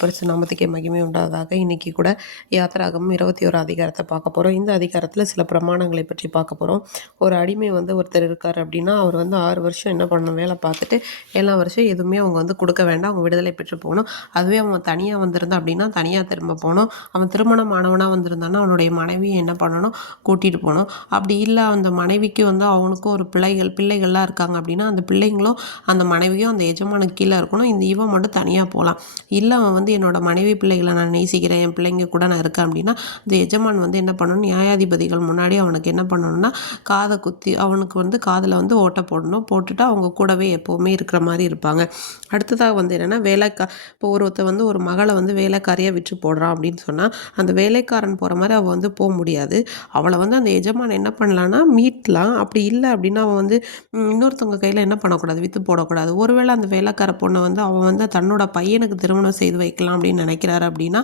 பரிசு நாமத்துக்கே மகிமை உண்டாவதாக. இன்னைக்கு கூட யாத்திராகமம் 21 அதிகாரத்தை பார்க்க போகிறோம். இந்த அதிகாரத்தில் சில பிரமாணங்களை பற்றி பார்க்க போகிறோம். ஒரு அடிமை ஒருத்தர் இருக்கார் அப்படின்னா, அவர் 6 வருஷம் என்ன பண்ணணும், வேலை பார்த்துட்டு 7ஆம் வருஷம் எதுவுமே அவங்க கொடுக்க வேண்டாம், அவங்க விடுதலை பெற்று போகணும். அதுவே அவன் தனியாக வந்திருந்தான் அப்படின்னா தனியாக திரும்ப போகணும். அவன் திருமணம் ஆனவனாக வந்திருந்தான்னா அவனுடைய மனைவியை என்ன பண்ணணும், கூட்டிகிட்டு போகணும். அப்படி இல்லை அந்த மனைவிக்கு அவனுக்கும் ஒரு பிள்ளைகள்லாம் இருக்காங்க அப்படின்னா அந்த பிள்ளைங்களும் அந்த மனைவியும் அந்த எஜமானுக்கு கீழே இருக்கணும். இவன் மட்டும் தனியாக போகலாம். இல்லை அவன் என்னோட மனைவி பிள்ளைகளை நான் நேசிக்கிறேன், என் பிள்ளைங்க கூட நான் இருக்கேன் அப்படின்னா இந்த எஜமான் என்ன பண்ணணும், நியாயாதிபதிகள் முன்னாடி அவனுக்கு என்ன பண்ணணும்னா காதை குத்தி அவனுக்கு காதில் ஓட்டை போடணும். போட்டுட்டு அவங்க கூடவே எப்போவுமே இருக்கிற மாதிரி இருப்பாங்க. அடுத்ததாக என்னென்னா இப்போ ஒருத்தர் ஒரு மகளை வேலைக்காரியாக விற்று போடுறான் அப்படின்னு சொன்னால் அந்த வேலைக்காரன் போகிற மாதிரி அவள் போக முடியாது. அவளை அந்த எஜமான் என்ன பண்ணலான்னா மீட்லாம். அப்படி இல்லை அப்படின்னா அவன் இன்னொருத்தவங்க கையில் என்ன பண்ணக்கூடாது, விற்று போடக்கூடாது. ஒருவேளை அந்த வேலைக்கார பொண்ணை அவன் தன்னோட பையனுக்கு திருமணம் செய்து வைக்கலாம் அப்படின்னு நினைக்கிறாரு அப்படின்னா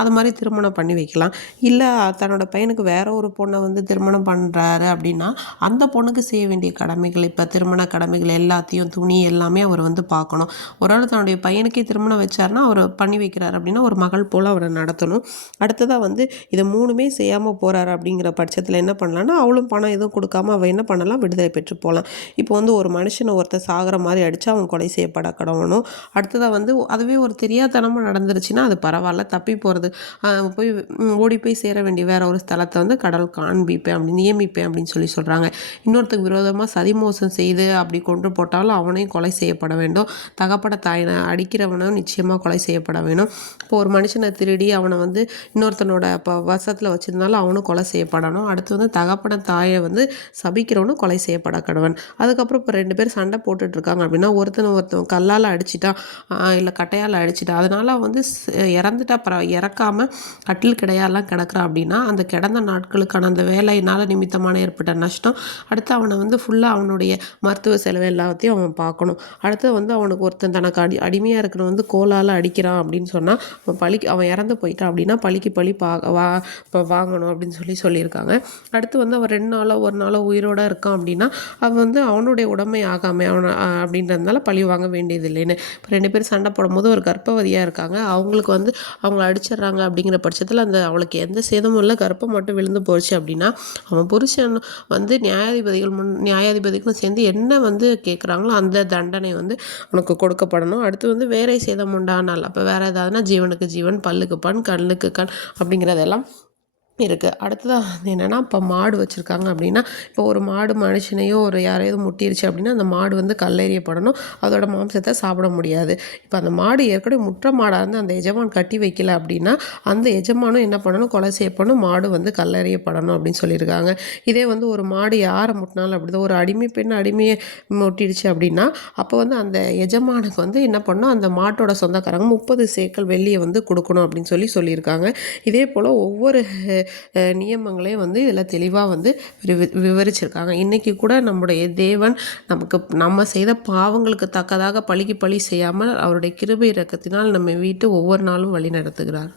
அது மாதிரி திருமணம் பண்ணி வைக்கலாம். இல்லை தன்னோட பையனுக்கு வேற ஒரு பொண்ணை திருமணம் பண்ணுறாரு அப்படின்னா அந்த பொண்ணுக்கு செய்ய வேண்டிய கடமைகள், இப்போ திருமண கடமைகள் எல்லாத்தையும், துணி எல்லாமே அவர் பார்க்கணும். ஒரு ஆள் தன்னுடைய பையனுக்கே திருமணம் வச்சாருன்னா அவர் பண்ணி வைக்கிறாரு அப்படின்னா ஒரு மகள் போல் அவரை நடத்தணும். அடுத்ததாக இதை 3மே செய்யாமல் போகிறாரு அப்படிங்கிற பட்சத்தில் என்ன பண்ணலான்னா அவளும் பணம் எதுவும் கொடுக்காம அவள் என்ன பண்ணலாம், விடுதலை பெற்று போகலாம். இப்போ ஒரு மனுஷனை ஒருத்தர் சாகிற மாதிரி அடித்து அவன் கொலை செய்யப்பட கடவணும். அடுத்ததாக அதுவே ஒரு தெரியாதனமாக நடந்துருச்சுன்னா அது பரவாயில்ல, தப்பி போகிறது போய் ஓடி போய் சேர வேண்டிய வேற ஒரு ஸ்தலத்தை கடல் காண்பிப்பேன் அப்படி நியமிப்பேன் அப்படின்னு சொல்கிறாங்க. இன்னொருத்துக்கு விரோதமாக சதிமோசம் செய்து அப்படி கொண்டு போட்டாலும் அவனையும் கொலை செய்யப்பட வேண்டும். தகப்பட தாயினை அடிக்கிறவனும் நிச்சயமாக கொலை செய்யப்பட வேணும். இப்போ ஒரு மனுஷனை திருடி அவனை இன்னொருத்தனோட இப்போ வசத்தில் வச்சுருந்தாலும் அவனும் கொலை செய்யப்படணும். அடுத்து தகப்பட தாயை சபிக்கிறவனும் கொலை செய்யப்பட கடவன். அதுக்கப்புறம் இப்போ 2 பேர் சண்டை போட்டுட்ருக்காங்க அப்படின்னா ஒருத்தன் கல்லால் அடிச்சிட்டா இல்லை கட்டையால் அடிச்சிட்டா, அதனால் இறந்துட்டா இறக்காமல் கட்டில் கிடையாலாம் கிடக்குறா அப்படின்னா அந்த கிடந்த நாட்களுக்கான அந்த வேலையினால் நிமித்தமான ஏற்பட்ட நஷ்டம், அடுத்து அவனை ஃபுல்லாக அவனுடைய மருத்துவ செலவு எல்லாத்தையும் அவன் பார்க்கணும். அடுத்து அவனுக்கு ஒருத்தன் தனக்கு அடிமையாக இருக்கிறவன் கோலால் அடிக்கிறான் அப்படின்னு சொன்னால் அவன் இறந்து போயிட்டான் அப்படின்னா பழிக்கு பழி இப்போ வாங்கணும் அப்படின்னு சொல்லியிருக்காங்க. அடுத்து அவன் 2 நாளோ 1 நாளோ உயிரோடு இருக்கான் அப்படின்னா அவன் அவனுடைய உடமை ஆகாமல் அவனை அப்படின்றதுனால பழி வாங்க வேண்டியது இல்லைன்னு. இப்போ 2 பேர் சண்டை போடும்போது ஒரு கர்ப்பவதியாக இருக்காங்க, அவங்களுக்கு அவங்கள அடிச்சிடுறாங்க அப்படிங்கிற பட்சத்தில் அவளுக்கு எந்த சேதமும் இல்லை, கர்ப்பம் மட்டும் விழுந்து போச்சு அப்படின்னா அவன் புருஷன் நியாயாதிபதிகளும் சேர்ந்து என்ன கேட்குறாங்களோ அந்த தண்டனை அவனுக்கு கொடுக்கப்படணும். அடுத்து வேற சேதம் உண்டானால் அப்போ வேற ஏதாவதுனா ஜீவனுக்கு ஜீவன், பல்லுக்கு பண், கண்ணுக்கு கண் அப்படிங்கிறதெல்லாம் இருக்குது. அடுத்ததாக என்னென்னா இப்போ மாடு வச்சுருக்காங்க அப்படின்னா இப்போ ஒரு மாடு மனுஷனையோ ஒரு யாரையோ முட்டிருச்சு அப்படின்னா அந்த மாடு கல்லெறியப்படணும், அதோட மாம்சத்தை சாப்பிட முடியாது. இப்போ அந்த மாடு ஏற்கனவே முற்ற மாடாக இருந்து அந்த எஜமான் கட்டி வைக்கல அப்படின்னா அந்த எஜமானும் என்ன பண்ணணும், கொலை செய்யப்படணும், மாடு கல்லெறியப்படணும் அப்படின்னு சொல்லியிருக்காங்க. இதே ஒரு மாடு யாரை முட்டினாலும் அப்படிதான், ஒரு அடிமை பெண் அடிமையை முட்டிடுச்சு அப்படின்னா அப்போ அந்த எஜமானுக்கு என்ன பண்ணணும், அந்த மாட்டோட சொந்தக்காரங்க 30 சேக்கல் வெள்ளியை கொடுக்கணும் அப்படின்னு சொல்லியிருக்காங்க. இதே போல் ஒவ்வொரு நியமங்களே இதில் தெளிவாக விவரிச்சிருக்காங்க. இன்றைக்கி கூட நம்முடைய தேவன் நம்ம செய்த பாவங்களுக்கு தக்கதாக பழிக்கு பழி செய்யாமல் அவருடைய கிருபை இரக்கத்தினால் நம்ம வீட்டு ஒவ்வொரு நாளும் வழி நடத்துகிறார்.